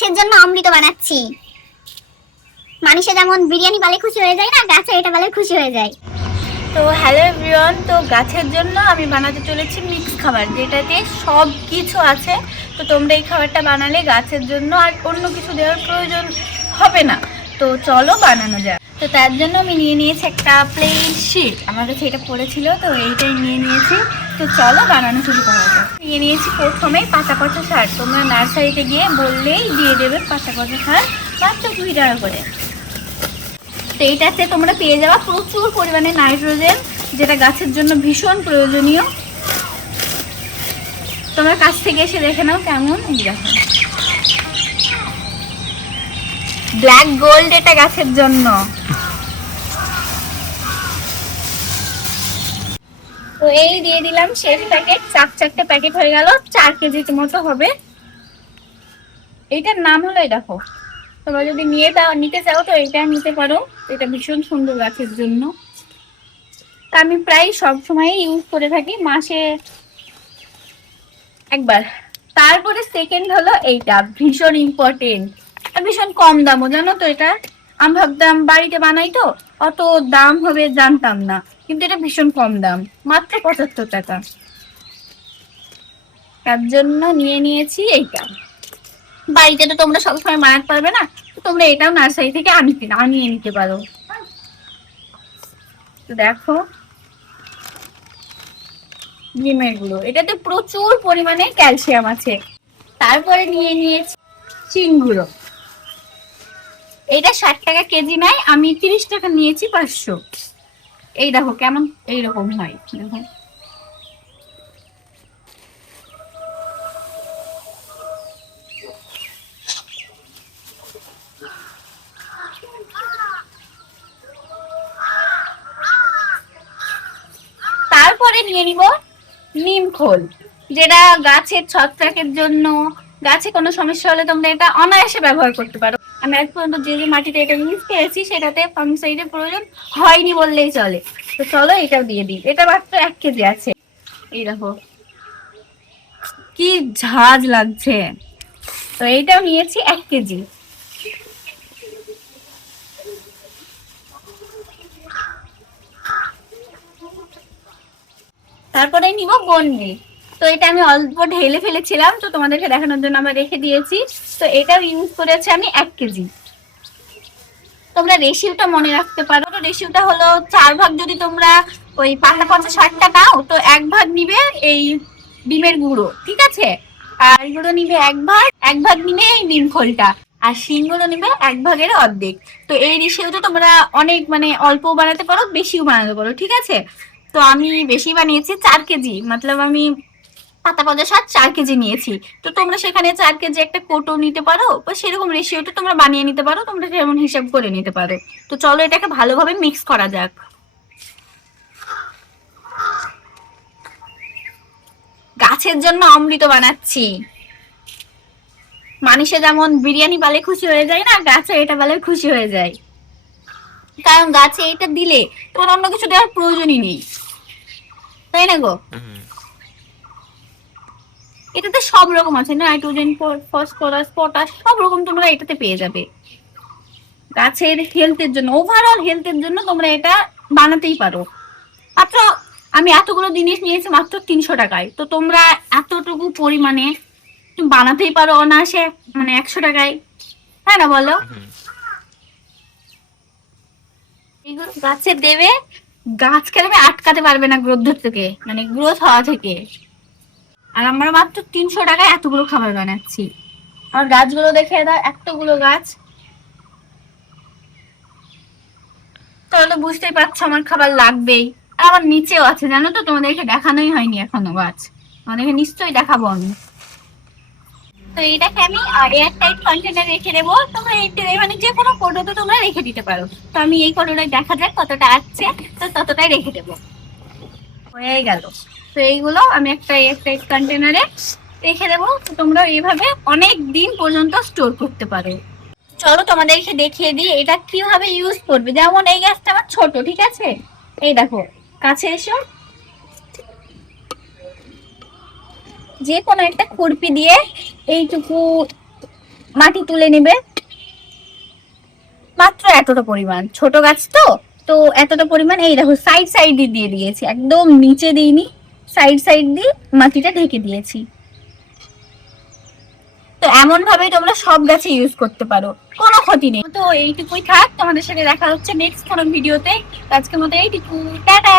গাছের জন্য অমৃত বানাচ্ছি। মানুষে যেমন বিরিয়ানি বলে খুশি হয়ে যায় না, গাছে এটা বলে খুশি হয়ে যায়। তো হ্যালো এভরিওয়ান, তো গাছের জন্য আমি বানাতে চলেছি মিক্স খাবার, যেটাতে সব কিছু আছে। তো তোমরা এই খাবারটা বানালে গাছের জন্য আর অন্য কিছু দেওয়ার প্রয়োজন হবে না। তো চলো বানানো যায়। তো তার জন্য আমি নিয়ে নিয়েছি একটা প্লেন শিট, আমার কাছে এটা পড়েছিল, তো এইটাই নিয়ে নিয়েছি। তো চলো বানানো শুরু করা যাক। নিয়ে নিয়েছি প্রথমেই পাতা পচা সার। তোমরা নার্সারিতে গিয়ে বললেই দিয়ে দেবে পাতা পচা সার, মাত্র 2 টাকা করে। তো এইটাতে তোমরা পেয়ে যাওয়া প্রচুর পরিমাণে নাইট্রোজেন, যেটা গাছের জন্য ভীষণ প্রয়োজনীয়। তোমরা কাছ থেকে এসে দেখে নাও কেমন। দেখো, ব্ল্যাক গোল্ড, এটা গাছের জন্য। তো এই দিয়ে দিলাম শেষ প্যাকেট, 4 প্যাকেট হয়ে গেল, 4 কেজির মতো হবে। এইটার নাম হলো, এই দেখো, তোমরা যদি নিতে চাও তো এটা নিতে পারো। এটা ভীষণ সুন্দর গাছের জন্য। আমি প্রায় সব সময় ইউজ করে থাকি, মাসে একবার। তারপরে সেকেন্ড হলো এইটা, ভীষণ ইম্পর্টেন্ট, ভীষণ কম দামও জানো তো এটা। আমি ভাবতাম বাড়িতে বানাই তো অত দাম হবে জানতাম না, কিন্তু এটা ভীষণ কম দাম, মাত্র 75 টাকা। তার জন্য নিয়ে নিয়েছি এইটা। বাড়িতে তো তোমরা সবসময় বানাতে পারবে না, তো তোমরা এটাও নার্সারি থেকে আনিয়ে নিতে পারো। তো দেখো ডিমের গুলো, এটাতে প্রচুর পরিমাণে ক্যালসিয়াম আছে। তারপরে নিয়ে নিয়েছি চিংড়ি। এটা 60 টাকা কেজি নেয়, আমি 30 টাকা নিয়েছি 500। এই দেখো কেমন এইরকম হয়, দেখো। তারপরে নিয়ে নিব নিম খোল, যেটা গাছের ছত্রাকের জন্য, গাছে কোনো সমস্যা হলে তোমরা এটা অনায়াসে ব্যবহার করতে পারো। আমি আজ পর্যন্ত যে মাটিতে এটা ইউজ করেছি সেটাতে ফাঙ্গিসাইডের প্রয়োজন হয়নি বললেই চলে। তো চলো এটাও দিয়ে দিই, এটা মাত্র 1 কেজি আছে। এই দেখো কি ঝাঁজ লাগছে। তো এইটাও নিয়েছি 1 কেজি। তারপরে নিব বনমি। তো এটা আমি অল্প ঢেলে ফেলেছিলাম, তো তোমাদেরকে দেখানোর জন্য আমরা রেখে দিয়েছি। তো এটাও ইউজ করেছি আমি 1 কেজি। তোমরা রেশিওটা মনে রাখতে পারো। তো রেশিওটা হলো 4 ভাগ, যদি তোমরা ওই পাতা পচা 60টা নাও তো 1 ভাগ নিবে এই ডিমের গুঁড়ো, ঠিক আছে। আর গুঁড়ো নিবে 1 ভাগ নিবে এই ডিম খোলটা, আর শিংগুলো নিবে 1 ভাগের অর্ধেক। তো এই রেশিওতে তোমরা অনেক অল্প বানাতে পারো, বেশিও বানাতে পারো, ঠিক আছে। তো আমি বেশি বানিয়েছি, 4 কেজি, মতলব আমি পাতা পচা শাক 4 কেজি নিয়েছি। তো তোমরা সেখানে 4 কেজি একটা কোটো নিতে পারো, বা সেরকম রেশিওটা তোমরা বানিয়ে নিতে পারো, তোমরা সেরকম হিসাব করে নিতে পারো। তো চলো এটাকে ভালোভাবে মিক্স করা যাক। গাছের জন্য অমৃত বানাচ্ছি। মানুষে যেমন বিরিয়ানি বলে খুশি হয়ে যায় না, গাছে এটা বলে খুশি হয়ে যায়। কারণ গাছে এটা দিলে তোমার অন্য কিছু দেওয়ার প্রয়োজনই নেই, তাই না গো। এটাতে সব রকম আছে, নাইট্রোজেন, ফসফরাস, পটাশ, সব রকম তোমরা এটাতে পেয়ে যাবে। গাছের হেলথের জন্য, ওভারঅল হেলথের জন্য তোমরা এটা বানাতেই পারো। মাত্র আমি এতগুলো জিনিস নিয়েছি মাত্র 300 টাকায়। তো তোমরা এতটুকু পরিমাণে বানাতেই পারো অনায়াসে, 100 টাকায়, তাই না বলো। এইগুলো গাছে দেবে, গাছকে তুমি আটকাতে পারবে না গ্রোথ থেকে, গ্রোথ হওয়া থেকে। আর আমরা মাত্র 300 টাকায় এতগুলো খাবার বানাচ্ছি। আর গাছগুলো দেখে দাও, এতগুলো গাছ। তাহলে তো বুঝতেই পারছো আমার খাবার লাগবেই। আর আমার নিচেও আছে জানো তো, তোমাদেরকে দেখানোই হয়নি এখনো গাছ, তোমাদেরকে নিশ্চয়ই দেখাবো আমি। তো এটাকে আমি এয়ার টাইট কন্টেনারে রেখে দেবো। তোমরা এই যে কোনো কোটোতে তোমরা রেখে দিতে পারো। তো আমি এই কোটোটায় দেখা যাক কতটা আসছে, তো ততটাই রেখে দেবো। হয়ে গেল। তো এইগুলো আমি একটা এয়ার টাইট কন্টেনারে রেখে দেবো। তো তোমরা এইভাবে অনেক দিন পর্যন্ত স্টোর করতে পারো। চলো তোমাদেরকে দেখিয়ে দিই এটা কিভাবে ইউজ করবে। যেমন এই গ্যাসটা আমার ছোট, ঠিক আছে। এই দেখো, কাছে এসো। যে কোনো একটা খুরপি দিয়ে এইটুকু মাটি তুলে নেবে, মাত্র এতটা পরিমাণ, ছোট গাছ তো তো এতটা পরিমাণ। এই দেখো সাইড সাইড দিয়ে দিয়েছি, একদম নিচে দিইনি, সাইড সাইড দিয়ে মাটিটা ঢেকে দিয়েছি। তো এমন ভাবে তোমরা সব গাছে ইউজ করতে পারো, কোনো ক্ষতি নেই। তো এইটুকুই থাক, তোমাদের সাথে দেখা হচ্ছে নেক্সট কোনো ভিডিওতে। আজকের মতো এইটুকু, টাটা।